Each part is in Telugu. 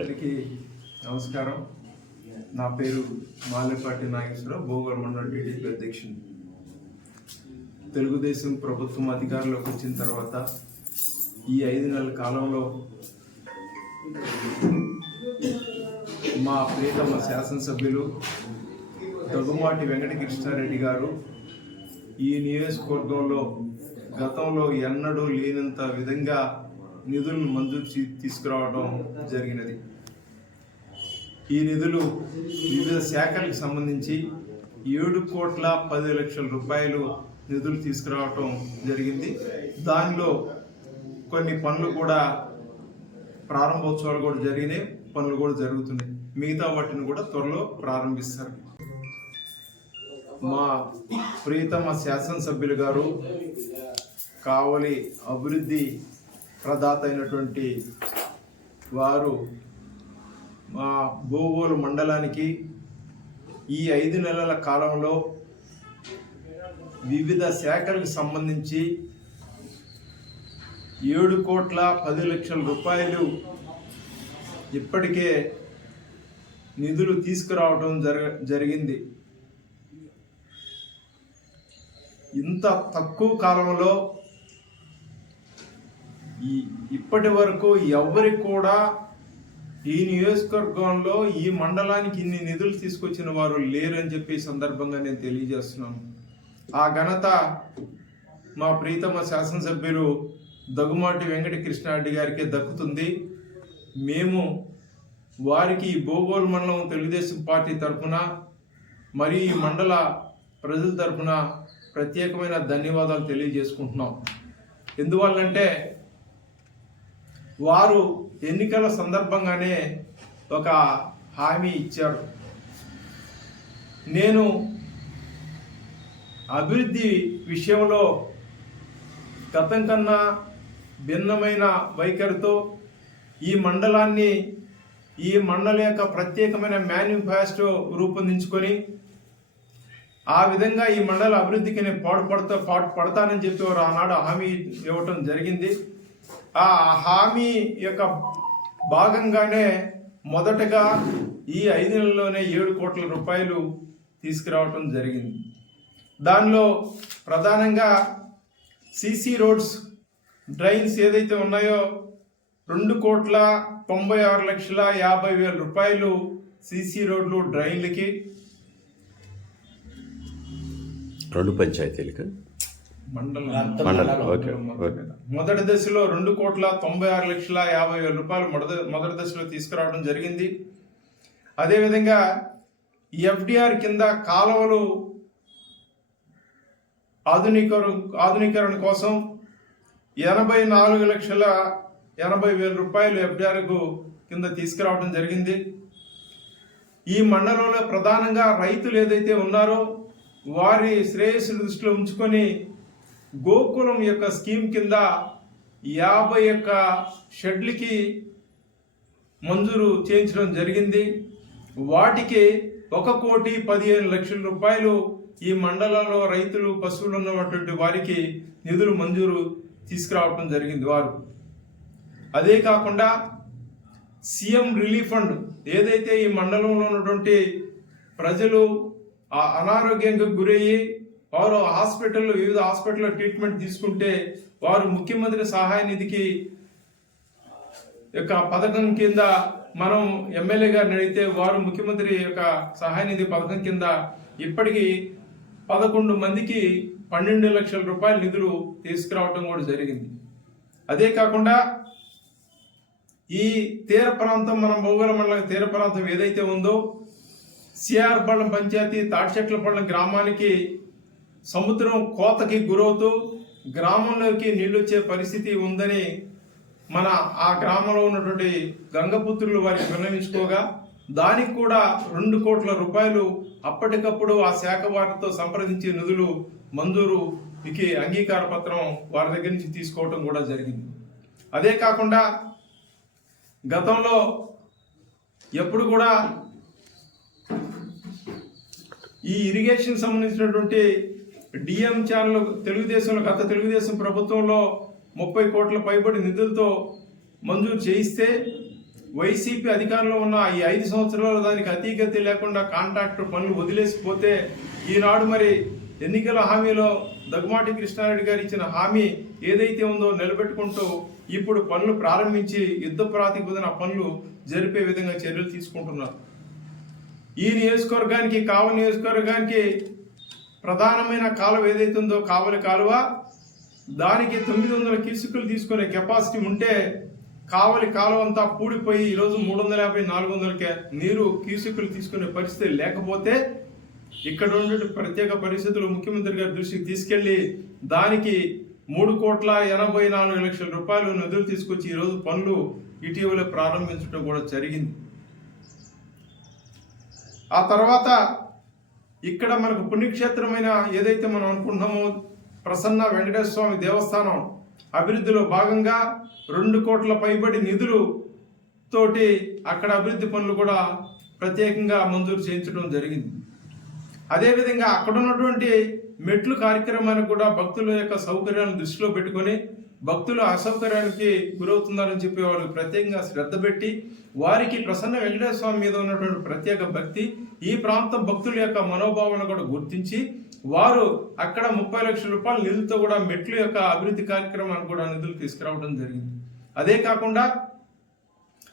అందరికీ నమస్కారం. నా పేరు మాలేపాటి నాగేశ్వరరావు భూగోళ మండల టీడీపీ అధ్యక్షుడు తెలుగుదేశం ప్రభుత్వం అధికారంలోకి వచ్చిన తర్వాత ఈ ఐదు నెలల కాలంలో మా ప్రియతమ శాసనసభ్యులు దగ్గుమాటి వెంకటకృష్ణారెడ్డి గారు ఈ నియోజకవర్గంలో గతంలో ఎన్నడూ లేనంత విధంగా నిధులను మంజూరు తీసుకురావడం జరిగినది. ఈ నిధులు వివిధ శాఖలకు సంబంధించి ఏడు కోట్ల పది లక్షల రూపాయలు నిధులు తీసుకురావటం జరిగింది. దానిలో కొన్ని పనులు కూడా ప్రారంభోత్సవాలు కూడా జరిగినాయి. పనులు కూడా జరుగుతున్నాయి. మిగతా వాటిని కూడా త్వరలో ప్రారంభిస్తారు. మా ప్రియతమ శాసనసభ్యులు గారు కావలి అభివృద్ధి ప్రదాత అయినటువంటి వారు మా భూగోళ మండలానికి ఈ ఐదు నెలల కాలంలో వివిధ శాఖలకు సంబంధించి ఏడు కోట్ల పది లక్షల రూపాయలు ఇప్పటికే నిధులు తీసుకురావడం జరగ జరిగింది. ఇంత తక్కువ కాలంలో ఈ ఇప్పటి వరకు ఎవరికి కూడా ఈ నియోజకవర్గంలో ఈ మండలానికి ఇన్ని నిధులు తీసుకొచ్చిన వారు లేరని చెప్పి సందర్భంగా నేను తెలియజేస్తున్నాను. ఆ ఘనత మా ప్రీతమ శాసనసభ్యులు దగ్గుమాటి వెంకట కృష్ణారెడ్డి గారికి దక్కుతుంది. మేము వారికి ఈ బోగోలు మండలం తెలుగుదేశం పార్టీ తరఫున మరి ఈ మండల ప్రజల తరఫున ప్రత్యేకమైన ధన్యవాదాలు తెలియజేసుకుంటున్నాం. ఎందువల్లంటే వారు ఎన్నికల సందర్భంగానే ఒక హామీ ఇచ్చారు. నేను అభివృద్ధి విషయంలో గతం కన్నా భిన్నమైన వైఖరితో ఈ మండలాన్ని ఈ మండల యొక్క ప్రత్యేకమైన మేనిఫెస్టో రూపొందించుకొని ఆ విధంగా ఈ మండల అభివృద్ధికి నేను పాటుపడతా పాటు పడతానని చెప్పి వారు ఆనాడు హామీ ఇవ్వటం జరిగింది. ఆ హామీ యొక్క భాగంగానే మొదటగా ఈ ఐదు నెలల్లోనే ఏడు కోట్ల రూపాయలు తీసుకురావటం జరిగింది. దానిలో ప్రధానంగా సిసి రోడ్స్ డ్రైన్స్ ఏదైతే ఉన్నాయో రెండు కోట్ల తొంభై ఆరు లక్షల యాభై వేల రూపాయలు సిసి రోడ్లు డ్రైన్లకి రెండు పంచాయతీలకు. మండలం. మండలం ఓకే ఓకే. మొదటి దశలో రెండు కోట్ల తొంభై ఆరు లక్షల యాభై వేల రూపాయలు మొదటి మొదటి దశలో తీసుకురావడం జరిగింది. అదేవిధంగా ఎఫ్డిఆర్ కింద కాలువలు ఆధునీకరణ ఆధునీకరణ కోసం ఎనభై నాలుగు లక్షల ఎనభై వేల రూపాయలు ఎఫ్డిఆర్కు కింద తీసుకురావడం జరిగింది. ఈ మండలంలో ప్రధానంగా రైతులు ఏదైతే ఉన్నారో వారి శ్రేయస్సు దృష్టిలో ఉంచుకొని గోకులం యొక్క స్కీమ్ కింద యాభై యొక్క షెడ్లకి మంజూరు చేయించడం జరిగింది. వాటికి ఒక కోటి పదిహేను లక్షల రూపాయలు ఈ మండలంలో రైతులు పశువులు ఉన్నటువంటి వారికి నిధులు మంజూరు తీసుకురావడం జరిగింది వారు. అదే కాకుండా సీఎం రిలీఫ్ ఫండ్ ఏదైతే ఈ మండలంలో ఉన్నటువంటి ప్రజలు ఆ అనారోగ్యంగా గురయ్యి వారు హాస్పిటల్లో వివిధ హాస్పిటల్లో ట్రీట్మెంట్ తీసుకుంటే వారు ముఖ్యమంత్రి సహాయ నిధికి యొక్క పథకం కింద మనం ఎమ్మెల్యే గారిని అడిగితే వారు ముఖ్యమంత్రి యొక్క సహాయ నిధి పథకం కింద ఇప్పటికీ పదకొండు మందికి పన్నెండు లక్షల రూపాయల నిధులు తీసుకురావటం కూడా జరిగింది. అదే కాకుండా ఈ తీర ప్రాంతం మనం భౌగోళ మండలం తీర ప్రాంతం ఏదైతే ఉందో సిఆర్ పళ్ళం పంచాయతీ తాటిచెట్లపళ్ళం గ్రామానికి సముద్రం కోతకి గురవుతూ గ్రామంలోకి నీళ్ళు వచ్చే పరిస్థితి ఉందని మన ఆ గ్రామంలో ఉన్నటువంటి గంగపుత్రులు వారికి విన్నవించుకోగా దానికి కూడా రెండు కోట్ల రూపాయలు అప్పటికప్పుడు ఆ శాఖ వారితో సంప్రదించే నిధులు మంజూరు ఇకి అంగీకార పత్రం వారి దగ్గర నుంచి తీసుకోవటం కూడా జరిగింది. అదే కాకుండా గతంలో ఎప్పుడు కూడా ఈ ఇరిగేషన్ సంబంధించినటువంటి డిఎం ఛానల్ తెలుగుదేశంలో గత తెలుగుదేశం ప్రభుత్వంలో ముప్పై కోట్ల పైబడి నిధులతో మంజూరు చేయిస్తే వైసీపీ అధికారంలో ఉన్న ఈ ఐదు సంవత్సరాలు దానికి అతీగతి లేకుండా కాంట్రాక్టర్ పనులు వదిలేసిపోతే ఈనాడు మరి ఎన్నికల హామీలో దగ్గుమాటి కృష్ణారెడ్డి గారు ఇచ్చిన హామీ ఏదైతే ఉందో నిలబెట్టుకుంటూ ఇప్పుడు పనులు ప్రారంభించి యుద్ధ ప్రాతిపదిన పనులు జరిపే విధంగా చర్యలు తీసుకుంటున్నారు. ఈ నియోజకవర్గానికి కావలి నియోజకవర్గానికి ప్రధానమైన కాలువ ఏదైతే ఉందో కావలి కాలువ దానికి తొమ్మిది వందల కిసుకులు తీసుకునే కెపాసిటీ ఉంటే కావలి కాలువ అంతా పూడిపోయి ఈరోజు మూడు వందల యాభై నాలుగు వందలకే నీరు కీసుకులు తీసుకునే పరిస్థితి లేకపోతే ఇక్కడ ఉండే ప్రత్యేక పరిస్థితులు ముఖ్యమంత్రి గారి దృష్టికి తీసుకెళ్ళి దానికి మూడు కోట్ల ఎనభై నాలుగు లక్షల రూపాయలు నిధులు తీసుకొచ్చి ఈరోజు పనులు ఇటీవలే ప్రారంభించడం కూడా జరిగింది. ఆ తర్వాత ఇక్కడ మనకు పుణ్యక్షేత్రమైన ఏదైతే మనం అనుకుంటున్నామో ప్రసన్న వెంకటేశ్వర స్వామి దేవస్థానం అభివృద్ధిలో భాగంగా రెండు కోట్ల పైబడి నిధులు తోటి అక్కడ అభివృద్ధి పనులు కూడా ప్రత్యేకంగా మంజూరు చేయించడం జరిగింది. అదేవిధంగా అక్కడ ఉన్నటువంటి మెట్లు కార్యక్రమానికి కూడా భక్తుల యొక్క సౌకర్యాలను దృష్టిలో పెట్టుకొని భక్తులు అసౌకర్యానికి గురవుతున్నారని చెప్పి వాళ్ళు ప్రత్యేకంగా శ్రద్ధ పెట్టి వారికి ప్రసన్న వెంకటేశ్వర స్వామి మీద ఉన్నటువంటి ప్రత్యేక భక్తి ఈ ప్రాంతం భక్తుల యొక్క మనోభావాలను కూడా గుర్తించి వారు అక్కడ ముప్పై లక్షల రూపాయలు నిధులతో కూడా మెట్లు యొక్క అభివృద్ధి కార్యక్రమానికి కూడా నిధులు తీసుకురావడం జరిగింది. అదే కాకుండా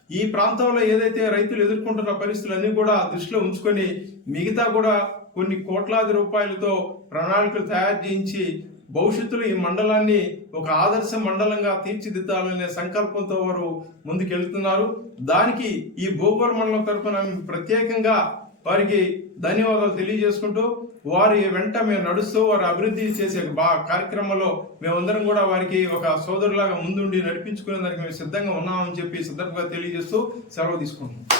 ఈ ప్రాంతంలో ఏదైతే రైతులు ఎదుర్కొంటున్న పరిస్థితులన్నీ కూడా దృష్టిలో ఉంచుకొని మిగతా కూడా కొన్ని కోట్లాది రూపాయలతో ప్రణాళికలు తయారు చేయించి భవిష్యత్తులో ఈ మండలాన్ని ఒక ఆదర్శ మండలంగా తీర్చిదిద్దాలనే సంకల్పంతో వారు ముందుకెళ్తున్నారు. దానికి ఈ భూగోళ మండలం తరఫున ప్రత్యేకంగా వారికి ధన్యవాదాలు తెలియజేసుకుంటూ వారి వెంట మేము నడుస్తూ వారు అభివృద్ధి చేసే బా కార్యక్రమంలో మేమందరం కూడా వారికి ఒక సోదరులాగా ముందుండి నడిపించుకునే దానికి మేము సిద్ధంగా ఉన్నామని చెప్పి సందర్భంగా తెలియజేస్తూ సెలవు తీసుకుంటున్నాం.